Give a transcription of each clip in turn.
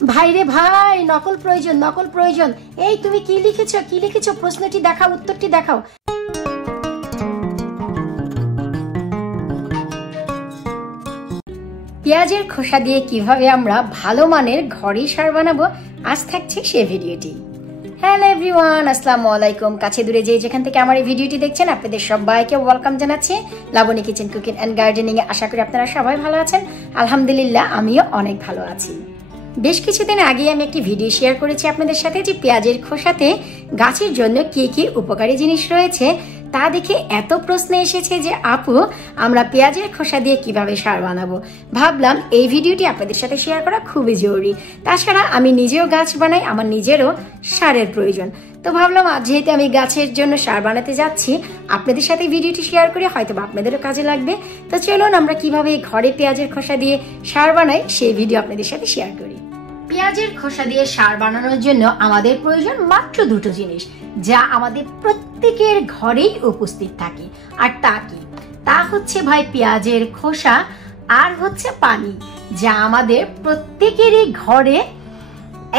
ভাইরে ভাই, নকল প্রয়োজন, নকল প্রয়োজন। এই তুমি কি লিখেছো? প্রশ্নটি দেখাও, উত্তরটি দেখাও। পেঁয়াজের খোসা দিয়ে কিভাবে আমরা ভালো মানের ঘরে সার বানাবো, আজ থাকছে সেই ভিডিওটি। হ্যালো এভরিওয়ান, আসসালামু আলাইকুম। কাছে দূরে যেখান থেকে আমার এই ভিডিওটি দেখছেন, আপনাদের সবাইকে ওয়েলকাম জানাচ্ছি Labani kitchen cooking and gardening এ। আশা করি আপনারা সবাই ভালো আছেন। আলহামদুলিল্লাহ, আমিও অনেক ভালো আছি। বেশ কিছুদিন আগে আমি একটি ভিডিও শেয়ার করেছি আপনাদের সাথে যে পেঁয়াজের খোসাতে গাছের জন্য কি কি উপকারী জিনিস রয়েছে, তা দেখে এত প্রশ্ন এসেছে যে আপু, আমরা পেঁয়াজের খোসা দিয়ে কিভাবে সার বানাবো। ভাবলাম এই ভিডিওটি আপনাদের সাথে শেয়ার করা খুবই জরুরি। তাছাড়া আমি নিজেও গাছ বানাই, আমার নিজেরও সারের প্রয়োজন। তো ভাবলাম আজ যেহেতু আমি গাছের জন্য সার বানাতে যাচ্ছি, আপনাদের সাথে ভিডিওটি শেয়ার করে হয়তো আপনাদেরও কাজে লাগবে। তো চলুন আমরা কিভাবে ঘরে পেঁয়াজের খোসা দিয়ে সার বানাই সেই ভিডিও আপনাদের সাথে শেয়ার করি। পেঁয়াজের খোসা দিয়ে সার বানানোর জন্য আমাদের প্রয়োজন মাত্র দুটো জিনিস, যা আমাদের প্রত্যেকের ঘরেই উপস্থিত থাকে। আর তা হচ্ছে ভাই পেঁয়াজের খোসা আর হচ্ছে পানি, যা আমাদের প্রত্যেকেরই ঘরে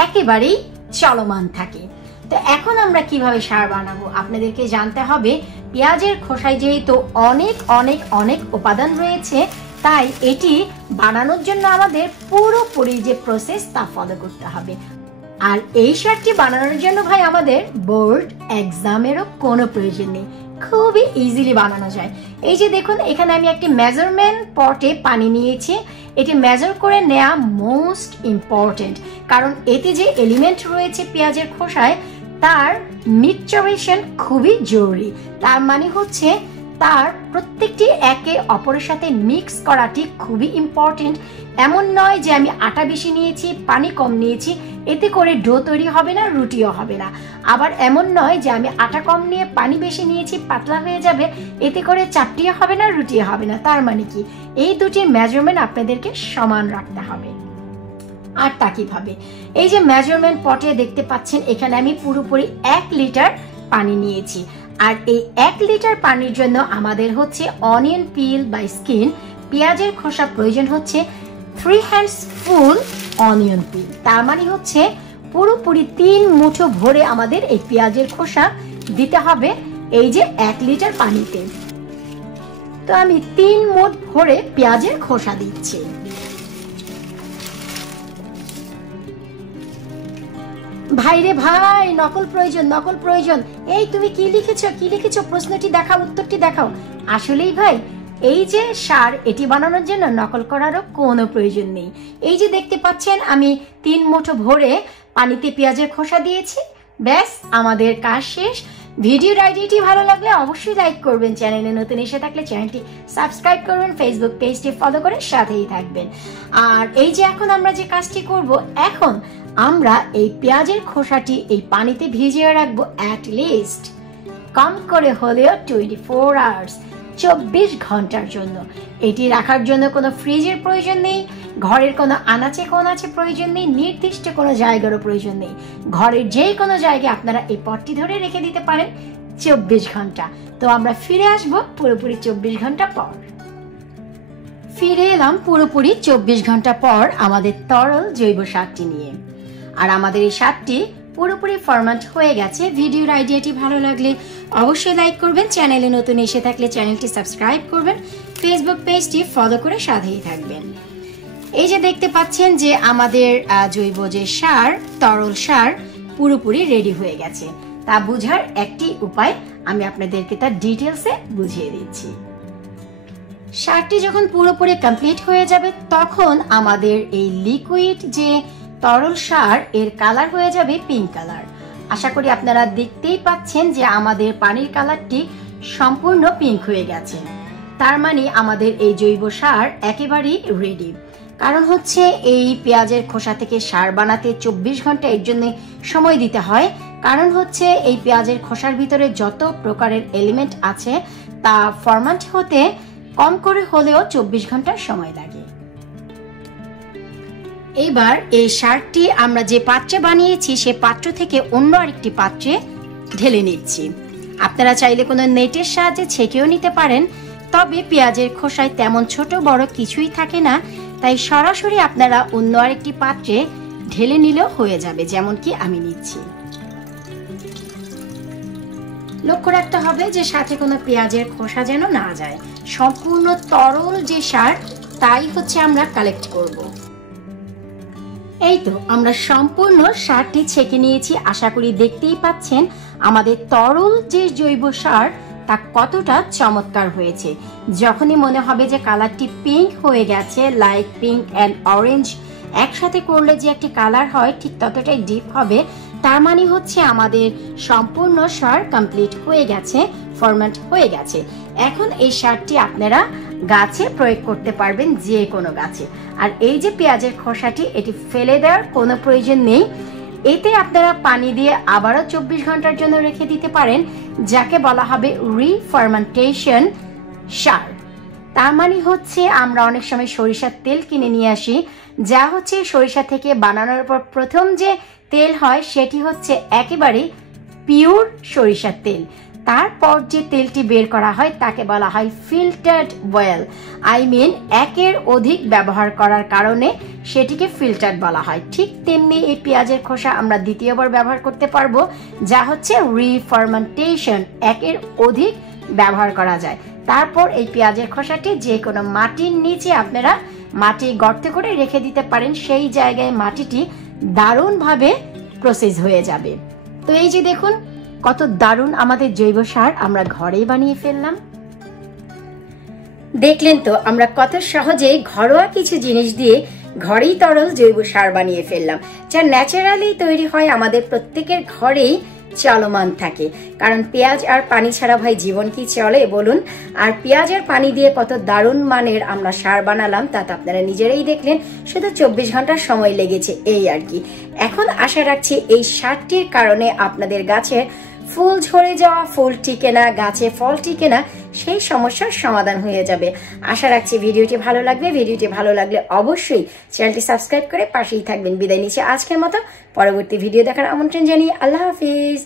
একেবারেই চলমান থাকে। তো এখন আমরা কিভাবে সার বানাবো আপনাদেরকে জানতে হবে। পেঁয়াজের খোসায় যেহেতু অনেক অনেক অনেক উপাদান রয়েছে, তাই এটি বানানোর জন্য আমাদের পুরোপুরি যে প্রসেস তা ফলো করতে হবে। আর এই সারটি বানানোর জন্য ভাই আমাদের বোর্ড এক্সামেরও কোনো প্রয়োজন নেই, খুবই ইজিলি বানানো যায়। এই যে দেখুন, এখানে আমি একটি মেজারমেন্ট পটে পানি নিয়েছি। এটি মেজার করে নেওয়া মোস্ট ইম্পর্টেন্ট, কারণ এতে যে এলিমেন্ট রয়েছে পেঁয়াজের খোসায় তার মিক্সচারেশন খুবই জরুরি। তার মানে হচ্ছে তার প্রত্যেকটি একে অপরের সাথে মিক্স করাটি খুবই ইম্পর্টেন্ট। এমন নয় যে আমি আটা বেশি নিয়েছি, পানি কম নিয়েছি, এতে করে ডো তৈরি হবে না, রুটিও হবে না। আবার এমন নয় যে আমি আটা কম নিয়ে পানি বেশি নিয়েছি, পাতলা হয়ে যাবে, এতে করে চাপটিও হবে না, রুটিও হবে না। তার মানে কি, এই দুটি মেজারমেন্ট আপনাদেরকে সমান রাখতে হবে। আর তা কিভাবে? এই যে মেজারমেন্ট পটে দেখতে পাচ্ছেন, এখানে আমি পুরোপুরি 1 লিটার পানি নিয়েছি। আর এই 1 লিটার পানির জন্য আমাদের হচ্ছে অনিয়ন পিল বা স্কিন, পেঁয়াজের খোসা প্রয়োজন হচ্ছে 3 হ্যান্ডস ফুল অনিয়ন পিল। তার মানে হচ্ছে পুরোপুরি 3 মুঠো ভরে আমাদের এই পেঁয়াজের খোসা দিতে হবে এই যে 1 লিটার পানিতে। তো আমি 3 মুঠ ভরে পেঁয়াজের খোসা দিচ্ছি। ভাইরে ভাই, নকল প্রয়োজন, নকল প্রয়োজন। এই তুমি কি লিখেছো? প্রশ্নটি দেখাও, উত্তরটি দেখাও। আসলেই ভাই, এই যে সার, এটি বানানোর জন্য নকল করারও কোনো প্রয়োজন নেই। এই যে দেখতে পাচ্ছেন, আমি 3 মুঠো ভরে পানিতে পেঁয়াজের খোসা দিয়েছি। ব্যাস, আমাদের কাজ শেষ। ভিডিওর আইডিয়াটি ভালো লাগলে অবশ্যই লাইক করবেন, চ্যানেলে নতুন এসে থাকলে চ্যানেলটি সাবস্ক্রাইব করবেন, ফেসবুক পেজটি ফলো করে সাথেই থাকবেন। আর এই যে এখন আমরা যে কাজটি করব, এখন আমরা এই পেঁয়াজের খোসাটি এই পানিতে ভিজিয়ে রাখবো অ্যাটলিস্ট কম করে হলেও 24 আওয়ার্স, 24 ঘন্টার জন্য। এটি রাখার জন্য কোনো ফ্রিজের প্রয়োজন নেই, ঘরের কোনো আনাচে কোনাচে প্রয়োজন নেই, নির্দিষ্ট কোনো জায়গারও প্রয়োজন নেই। ঘরের যে কোনো জায়গায় আপনারা এই পটটি ধরে রেখে দিতে পারেন 24 ঘন্টা। তো আমরা ফিরে আসবো পুরোপুরি 24 ঘন্টা পর। ফিরে এলাম পুরোপুরি 24 ঘন্টা পর আমাদের তরল জৈব সারটি নিয়ে। আর আমাদের এই সারটি পুরোপুরি ফরম্যাট হয়ে গেছে। ভিডিওর আইডিয়াটি ভালো লাগলে অবশ্যই লাইক করবেন, চ্যানেলে নতুন এসে থাকলে চ্যানেলটি সাবস্ক্রাইব করবেন, ফেসবুক পেজটি ফলো করে সাথেই থাকবেন। এই যে দেখতে পাচ্ছেন যে আমাদের জৈব যে সার, তরল সার পুরোপুরি রেডি হয়ে গেছে। তা বোঝার একটি উপায় আমি আপনাদেরকে তার ডিটেলসে বুঝিয়ে দিচ্ছি। সারটি যখন পুরোপুরি কমপ্লিট হয়ে যাবে, তখন আমাদের এই লিকুইড যে তরল সার, এর কালার হয়ে যাবে পিঙ্ক কালার। আশা করি আপনারা দেখতেই পাচ্ছেন যে আমাদের পানির কালারটি সম্পূর্ণ পিঙ্ক হয়ে গেছে। তার মানে আমাদের এই জৈব সার একেবারেই রেডি। কারণ হচ্ছে এই পেঁয়াজের খোসা থেকে সার বানাতে 24 ঘন্টা এর জন্য সময় দিতে হয়। কারণ হচ্ছে এই পেঁয়াজের খোসার ভিতরে যত প্রকারের এলিমেন্ট আছে তা ফরম্যাট হতে কম করে হলেও 24 ঘন্টার সময় লাগে। এইবার এই সারটি আমরা যে পাত্রে বানিয়েছি সে পাত্র থেকে অন্য আরেকটি পাত্রে ঢেলে নিচ্ছি। আপনারা চাইলে কোনো নেটের সাহায্যে ছেঁকেও নিতে পারেন, তবে পেঁয়াজের খোসায় তেমন ছোট বড় কিছুই থাকে না, তাই সরাসরি আপনারা অন্য আরেকটি পাত্রে ঢেলে নিলেও হয়ে যাবে, যেমন কি আমি নিচ্ছি। লক্ষ্য রাখতে হবে যে সাথে কোনো পেঁয়াজের খোসা যেন না যায়। সম্পূর্ণ তরল যে সার তাই হচ্ছে আমরা কালেক্ট করব। এই তো আমরা সম্পূর্ণ সারটি ছেঁকে নিয়েছি। আশা করি দেখতেই পাচ্ছেন আমাদের তরল যে জৈব সার তা কতটা চমৎকার হয়েছে। যখনই মনে হবে যে কালারটি পিঙ্ক হয়ে গেছে, লাইট পিঙ্ক অ্যান্ড অরেঞ্জ একসাথে করলে যে একটি কালার হয় ঠিক ততটাই ডিপ হবে, তার মানে হচ্ছে আমাদের সম্পূর্ণ সার কমপ্লিট হয়ে গেছে, ফরমেন্ট হয়ে গেছে। এখন এই সারটি আপনারা গাছে প্রয়োগ করতে পারবেন, যে কোনো গাছে। আর এই যে পেঁয়াজের খোসাটি, এটি ফেলে দেওয়ার কোনো প্রয়োজন নেই। এতে আপনারা পানি দিয়ে আবারও 24 ঘন্টার জন্য রেখে দিতে পারেন, যাকে বলা হবে রিফার্মেন্টেশন সার। তার মানে হচ্ছে আমরা অনেক সময় সরিষার তেল কিনে নিয়ে আসি, যা হচ্ছে সরিষা থেকে বানানোর পর প্রথম যে তেল হয় সেটি হচ্ছে একেবারে পিওর সরিষার তেল। তারপর যে তেলটি বের করা হয় তাকে বলা হয় ফিল্টার্ড অয়েল। একের অধিক ব্যবহার করার কারণে সেটিকে ফিল্টার্ড বলা হয়। ঠিক তেমনি এই পেঁয়াজের খোসা আমরা দ্বিতীয়বার ব্যবহার করতে পারবো, যা হচ্ছে রিফার্মেন্টেশন, একের অধিক ব্যবহার করা যায়। তারপর এই পেঁয়াজের খোসাটি যে কোনো মাটির নিচে আপনারা মাটি গর্ত করে রেখে দিতে পারেন, সেই জায়গায় মাটিটি দারুণভাবে প্রসেস হয়ে যাবে। তো এই যে দেখুন কত দারুণ আমাদের জৈব সার আমরা ঘরেই বানিয়ে ফেললাম। দেখলেন তো আমরা কত সহজেই ঘরোয়া কিছু জিনিস দিয়ে ঘরেই তরল জৈব সার বানিয়ে ফেললাম, যা ন্যাচারালি তৈরি হয়, আমাদের প্রত্যেকের ঘরেই চলমান থাকে। কারণ পেঁয়াজ আর পানি ছাড়া ভাই জীবন কি চলে বলুন? আর পেঁয়াজ আর পানি দিয়ে কত দারুণ মানের আমরা সার বানালাম তা তো আপনারা নিজেরাই দেখলেন। শুধু 24 ঘন্টা সময় লেগেছে, এই আর কি। এখন আশা রাখছি এই সারটির কারণে আপনাদের গাছে ফুল ঝরে যাওয়া, ফুল টিকে না, গাছে ফল টিকে না, সেই সমস্যার সমাধান হয়ে যাবে। আশা রাখছি ভিডিওটি ভালো লাগবে। ভিডিওটি ভালো লাগলে অবশ্যই চ্যানেলটি সাবস্ক্রাইব করে পাশেই থাকবেন। বিদায় নিচ্ছি আজকের মতো। পরবর্তী ভিডিও দেখার আমন্ত্রণ জানিয়ে আল্লাহ হাফিজ।